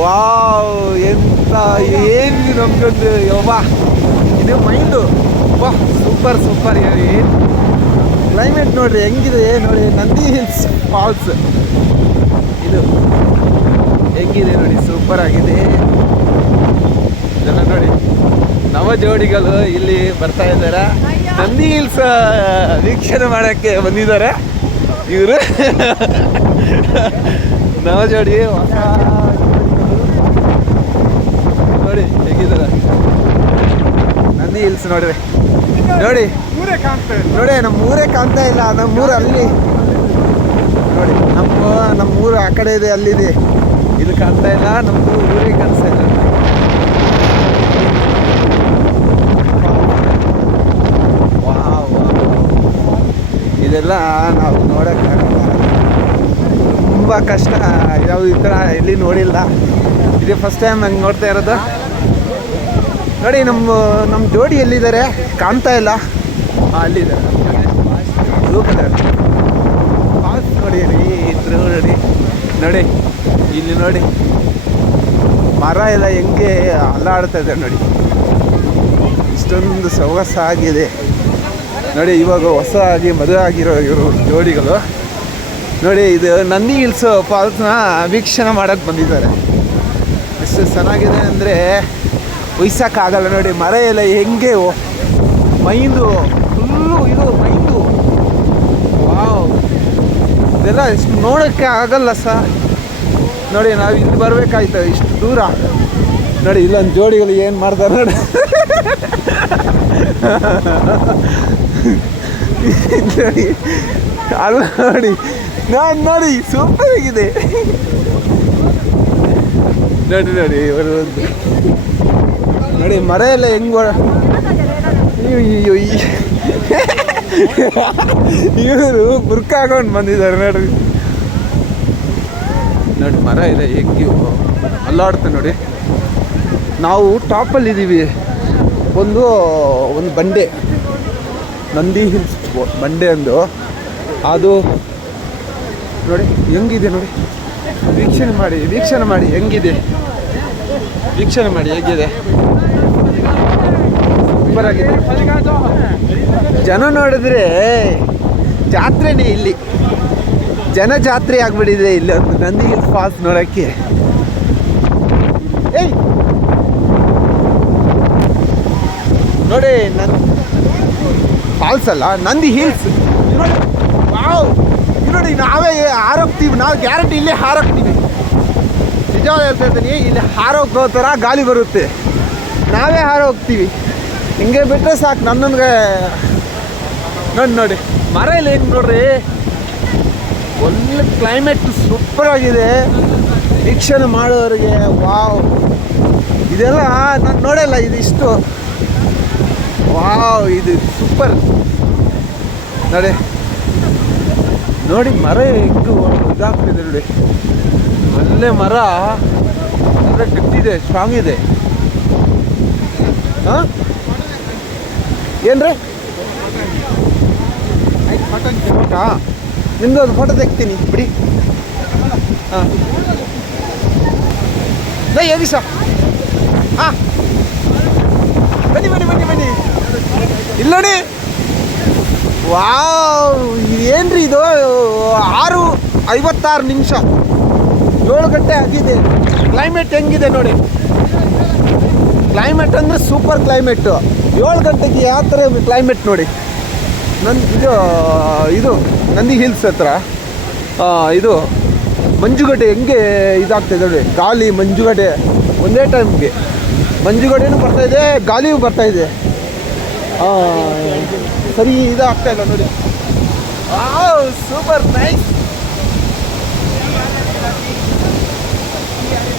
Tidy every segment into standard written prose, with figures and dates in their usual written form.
Wow, ಎಂತ ಏನು ನಮ್ಗೊಂದು ಯವ್ವ, ಇದು ಮೈಂಡು ವಾ, ಸೂಪರ್ ಸೂಪರ್. ಏನು ಕ್ಲೈಮೇಟ್ ನೋಡ್ರಿ ಹೆಂಗಿದೆ ನೋಡಿ. ನಂದಿ ಹಿಲ್ಸ್ ಫಾಲ್ಸ್ ಇದು ಹೆಂಗಿದೆ ನೋಡಿ, ಸೂಪರ್ ಆಗಿದೆ. ಇದೆಲ್ಲ ನೋಡಿ ನವ ಜೋಡಿಗಳು ಇಲ್ಲಿ ಬರ್ತಾ ಇದ್ದಾರೆ. ನಂದಿ ಹಿಲ್ಸ್ ವೀಕ್ಷಣೆ ಮಾಡೋಕ್ಕೆ ಬಂದಿದ್ದಾರೆ ಇವರು. ನವ ಜೋಡಿ ಹೊಸ ನೋಡಿ ಹೇಗಿದ್ದಾರೆ. ನಂದಿ ಹಿಲ್ಸ್ ನೋಡ್ರಿ, ನೋಡಿ ನೋಡಿ ನಮ್ಮೂರೇ ಕಾಣ್ತಾ ಇಲ್ಲ. ನಮ್ಮೂರು ಅಲ್ಲಿ ನೋಡಿ, ನಮ್ಮೂರು ಆ ಕಡೆ ಇದೆ, ಅಲ್ಲಿದೆ. ಇದು ಕಾಣ್ತಾ ಇಲ್ಲ, ನಮ್ಮದು ಊರೇ ಕಾಣಿಸ್ತಾ ಇಲ್ಲ. ವಾವ್, ಇದೆಲ್ಲ ನಾವು ನೋಡೋಕ್ಕಾಗಲ್ಲ, ತುಂಬ ಕಷ್ಟ. ಯಾವ ಈ ಥರ ಎಲ್ಲಿ ನೋಡಿಲ್ಲ, ಇದೇ ಫಸ್ಟ್ ಟೈಮ್ ನಂಗೆ ನೋಡ್ತಾ ಇರೋದು. ನೋಡಿ ನಮ್ಮ ಜೋಡಿ ಎಲ್ಲಿದ್ದಾರೆ ಕಾಣ್ತಾ ಇಲ್ಲ. ಅಲ್ಲಿದ್ದಾರೆ ಬ್ಲೂ ಕಲರ್ ಫಾಲ್ಸ್ ನೋಡಿ. ಇದ್ರು ನೋಡಿ ನೋಡಿ, ಇಲ್ಲಿ ನೋಡಿ ಮರ ಎಲ್ಲ ಹೆಂಗೆ ಅಲ್ಲಾಡ್ತಾ ಇದೆ ನೋಡಿ, ಇಷ್ಟೊಂದು ಸೊಗಸಾಗಿದೆ ನೋಡಿ. ಇವಾಗ ಹೊಸದಾಗಿ ಮದುವೆ ಆಗಿರೋ ಇವರು ಜೋಡಿಗಳು ನೋಡಿ. ಇದು ನಂದಿ ಹಿಲ್ಸ್ ಫಾಲ್ಸ್ನ ವೀಕ್ಷಣೆ ಮಾಡೋಕ್ಕೆ ಬಂದಿದ್ದಾರೆ. ಎಷ್ಟು ಚೆನ್ನಾಗಿದೆ ಅಂದರೆ ವಹಿಸೋಕ್ಕಾಗಲ್ಲ ನೋಡಿ. ಮರ ಎಲ್ಲ ಹೆಂಗೆ ಮೈಂದು ಫುಲ್ಲು ಇದು ಮೈಂದು. ವಾವ್, ಇದೆಲ್ಲ ಇಷ್ಟು ನೋಡೋಕ್ಕೆ ಆಗಲ್ಲ ಸರ್ ನೋಡಿ. ನಾವು ಇಲ್ಲಿ ಬರಬೇಕಾಯ್ತು ಇಷ್ಟು ದೂರ ನೋಡಿ. ಇಲ್ಲೊಂದು ಜೋಡಿಗಳು ಏನು ಮಾಡ್ತಾರೆ ನೋಡಿ. ನೋಡಿ ಅಲ್ಲ ನೋಡಿ, ನಾನು ನೋಡಿ ಸೂಪರ್ ಆಗಿದೆ ನೋಡಿ. ನೋಡಿ ಇವರು ನೋಡಿ ಮರ ಎಲ್ಲ ಹೆಂಗೆ ಇವರು ಬುರ್ಕ ಹಾಕೊಂಡು ಬಂದಿದ್ದಾರೆ ನೋಡ್ರಿ. ನೋಡಿ ಮರ ಇದೆ ಹೆಂಗೆ ಅಲ್ಲಾಡ್ತೆ ನೋಡಿ. ನಾವು ಟಾಪಲ್ಲಿದ್ದೀವಿ. ಒಂದು ಬಂಡೆ, ನಂದಿ ಹಿಲ್ಸ್ ಬಂಡೆ ಅಂದು, ಅದು ನೋಡಿ ಹೆಂಗಿದೆ ನೋಡಿ. ವೀಕ್ಷಣೆ ಮಾಡಿ ಹೆಂಗಿದೆ, ವೀಕ್ಷಣೆ ಮಾಡಿ ಹೇಗಿದೆ, ಸೂಪರ್ ಆಗಿದೆ. ಜನ ನೋಡಿದ್ರೆ ಜಾತ್ರೆನೇ, ಇಲ್ಲಿ ಜನ ಜಾತ್ರೆ ಆಗ್ಬಿಟ್ಟಿದೆ ಇಲ್ಲಿ ಒಂದು ನಂದಿ ಹಿಲ್ಸ್ ಫಾಲ್ಸ್ ನೋಡೋಕ್ಕೆ. ಏಯ್ ನೋಡಿ, ಫಾಲ್ಸ್ ಅಲ್ಲ, ನಂದಿ ಹಿಲ್ಸ್ ನೋಡಿ. ವಾವ್, ನೋಡಿ ನಾವೇ ಹಾರೋಗ್ತೀವಿ, ನಾವು ಗ್ಯಾರಂಟಿ ಇಲ್ಲೇ ಹಾರೋಗ್ತೀವಿ. ನಿಜವಾದ ಹೇಳ್ತಾ ಇದ್ದೀನಿ, ಇಲ್ಲಿ ಹಾರೋಗೋ ಥರ ಗಾಳಿ ಬರುತ್ತೆ, ನಾವೇ ಹಾರೋಗ್ತೀವಿ. ಹಿಂಗೆ ಬಿಟ್ಟರೆ ಸಾಕು. ನನ್ನನ್ಗೆ ನೋಡಿ ಮರ ಇಲ್ಲ ಹೆಂಗೆ ನೋಡ್ರಿ. ಒಳ್ಳೆ ಕ್ಲೈಮೇಟ್ ಸೂಪರ್ ಆಗಿದೆ ವೀಕ್ಷಣೆ ಮಾಡೋರಿಗೆ. ವಾವ್, ಇದೆಲ್ಲ ನಾನು ನೋಡಲ್ಲ ಇದಿಷ್ಟು. ವಾವ್, ಇದು ಸೂಪರ್ ನೋಡಿ. ನೋಡಿ ಮರ ಹೆಂಗೆ ಇದಾಗ್ತಿದೆ ನೋಡಿ. ಒಳ್ಳೆ ಮರ ಅಂದರೆ ಗಟ್ಟಿದೆ, ಸ್ಟ್ರಾಂಗ್ ಇದೆ. ಹಾಂ ಏನ್ರಿ ಫೋಟಾ ನಿಮ್ಮದು ಒಂದು ಫೋಟೋ ತೆಗ್ತೀನಿ ಬಿಡಿ. ಹಾಂ ಹೇಗೆ ಸರ್? ಹಾಂ ಬನ್ನಿ ಇಲ್ಲ ನೋಡಿ. ವಾವ್, ಏನ್ರಿ ಇದು 6:56, 7 ಗಂಟೆ ಆಗಿದೆ. ಕ್ಲೈಮೇಟ್ ಹೆಂಗಿದೆ ನೋಡಿ. ಕ್ಲೈಮೇಟ್ ಅಂದರೆ ಸೂಪರ್ ಕ್ಲೈಮೇಟು. 7 ಗಂಟೆಗೆ ಯಾವ ಥರ ಕ್ಲೈಮೇಟ್ ನೋಡಿ. ಇದು ನಂದಿ ಹಿಲ್ಸ್ ಹತ್ರ ಇದು ಮಂಜುಗಡ್ಡೆ ಹೆಂಗೆ ಇದಾಗ್ತಾಯಿದೆ ನೋಡಿ. ಗಾಳಿ ಮಂಜುಗಡ್ಡೆ ಒಂದೇ ಟೈಮ್ಗೆ ಮಂಜುಗಡ್ಡೆನೂ ಬರ್ತಾಯಿದೆ, ಗಾಳಿಯೂ ಬರ್ತಾಯಿದೆ. ಸರಿ ಇದಾಗ್ತಾ ಇಲ್ಲ ನೋಡಿ. ಸೂಪರ್ ನೈಸ್,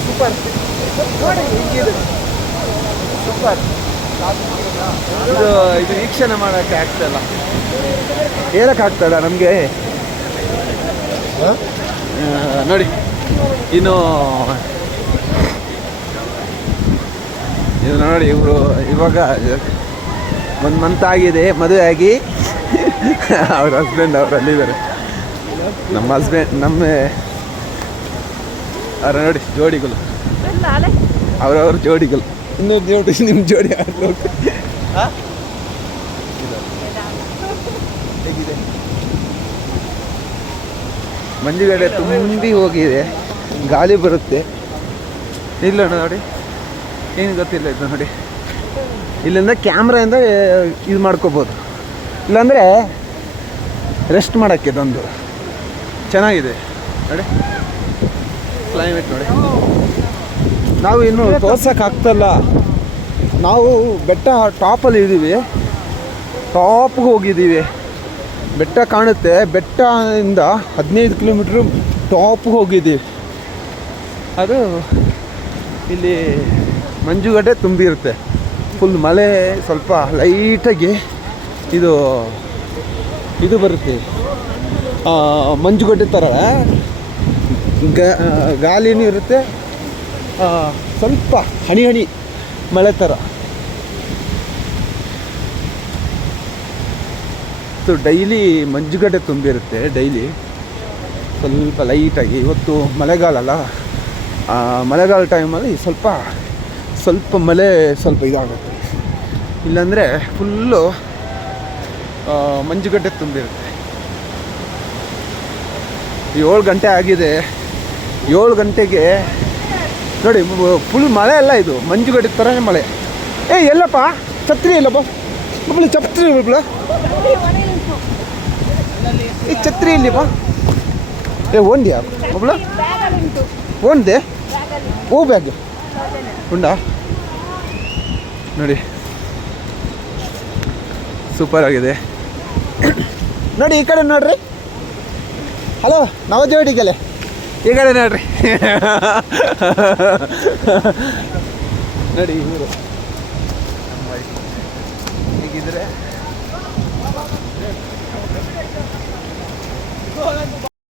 ಸೂಪರ್ ನೋಡಿ ಹೇಗಿದೆ, ಸೂಪರ್. ಇದು ವೀಕ್ಷಣೆ ಮಾಡೋಕ್ಕೆ ಆಗ್ತಾಯಿಲ್ಲ, ಹೇಳೋಕ್ಕಾಗ್ತಾಯಿಲ್ಲ ನಮಗೆ ನೋಡಿ. ಇನ್ನು ಇದು ನೋಡಿ, ಇವರು ಇವಾಗ 1 ಮಂತ್ ಆಗಿದೆ ಮದುವೆ ಆಗಿ. ಅವ್ರ ಹಸ್ಬೆಂಡ್ ಅವ್ರು ಅಲ್ಲಿದ್ದಾರೆ. ನಮ್ಮ ಹಸ್ಬೆಂಡ್ ಅವ್ರ ನೋಡಿ ಜೋಡಿಗಳು, ಅವ್ರವ್ರ ಜೋಡಿಗಳು. ಇನ್ನೊಂದು ಜೋಡಿ ನಿಮ್ಮ ಜೋಡಿ ಹೇಗಿದೆ? ಮಂಜುಗಡ್ಡೆ ತುಂಬಿ ಹೋಗಿದೆ, ಗಾಳಿ ಬರುತ್ತೆ. ಇಲ್ಲ ನೋಡಿ, ಏನು ಗೊತ್ತಿಲ್ಲ ಇದು ನೋಡಿ. ಇಲ್ಲಿಂದ ಕ್ಯಾಮ್ರಾಯಿಂದ ಇದು ಮಾಡ್ಕೋಬೋದು, ಇಲ್ಲಾಂದರೆ ರೆಸ್ಟ್ ಮಾಡೋಕ್ಕೆ ಇದೊಂದು ಚೆನ್ನಾಗಿದೆ ನೋಡಿ. ಕ್ಲೈಮೇಟ್ ನೋಡಿ. ನಾವು ಇನ್ನೂ ತೋರ್ಸೋಕ್ಕಾಗ್ತಲ್ಲ, ನಾವು ಬೆಟ್ಟ ಟಾಪಲ್ಲಿ ಇದ್ದೀವಿ, ಟಾಪ್ಗೆ ಹೋಗಿದ್ದೀವಿ. ಬೆಟ್ಟ ಕಾಣುತ್ತೆ, ಬೆಟ್ಟದಿಂದ 15 ಕಿಲೋಮೀಟ್ರು ಟಾಪ್ಗೆ ಹೋಗಿದ್ದೀವಿ. ಅದು ಇಲ್ಲಿ ಮಂಜುಗಡ್ಡೆ ತುಂಬಿರುತ್ತೆ, ಫುಲ್ ಮಳೆ, ಸ್ವಲ್ಪ ಲೈಟಾಗಿ ಇದು ಬರುತ್ತೆ, ಮಂಜುಗಡ್ಡೆ ಥರ ಗಾಳಿನೂ ಇರುತ್ತೆ, ಸ್ವಲ್ಪ ಹನಿ ಹನಿ ಮಳೆ ಥರ. ಸೊ ಡೈಲಿ ಮಂಜುಗಡ್ಡೆ ತುಂಬಿರುತ್ತೆ, ಡೈಲಿ ಸ್ವಲ್ಪ ಲೈಟಾಗಿ. ಇವತ್ತು ಮಳೆಗಾಲ ಅಲ್ಲ, ಮಳೆಗಾಲ ಟೈಮಲ್ಲಿ ಸ್ವಲ್ಪ ಮಳೆ ಸ್ವಲ್ಪ ಇದಾಗುತ್ತೆ, ಇಲ್ಲಾಂದರೆ ಫುಲ್ಲು ಮಂಜುಗಡ್ಡೆ ತುಂಬಿರುತ್ತೆ. 7 ಗಂಟೆ ಆಗಿದೆ, 7 ಗಂಟೆಗೆ ನೋಡಿ ಫುಲ್ ಮಳೆ ಅಲ್ಲ, ಇದು ಮಂಜುಗಡ್ಡೆ ಥರನೇ ಮಳೆ. ಎಲ್ಲಪ್ಪ ಛತ್ರಿ ಇಲ್ಲಪ್ಪ, ಒಬ್ಬಳು ಛತ್ರಿ ಒಬ್ಬಳ, ಈ ಛತ್ರಿ ಇಲ್ಲಿಪ್ಪ. ಓಂದ್ಯಾ ಒಬ್ಬಳು ಓಂದೆ? ಓ ಬ್ಯಾಗ್ ಉಂಡಾ ನೋಡಿ, ಸೂಪರ್ ಆಗಿದೆ ನೋಡಿ. ಈ ಕಡೆ ನೋಡ್ರಿ, ಹಲೋ ನವಜೋಡಿಗೆಲೆ, ಈ ಕಡೆ ನೋಡ್ರಿ ನೋಡಿ ಇವರು ಹೇಗಿದ್ರೆ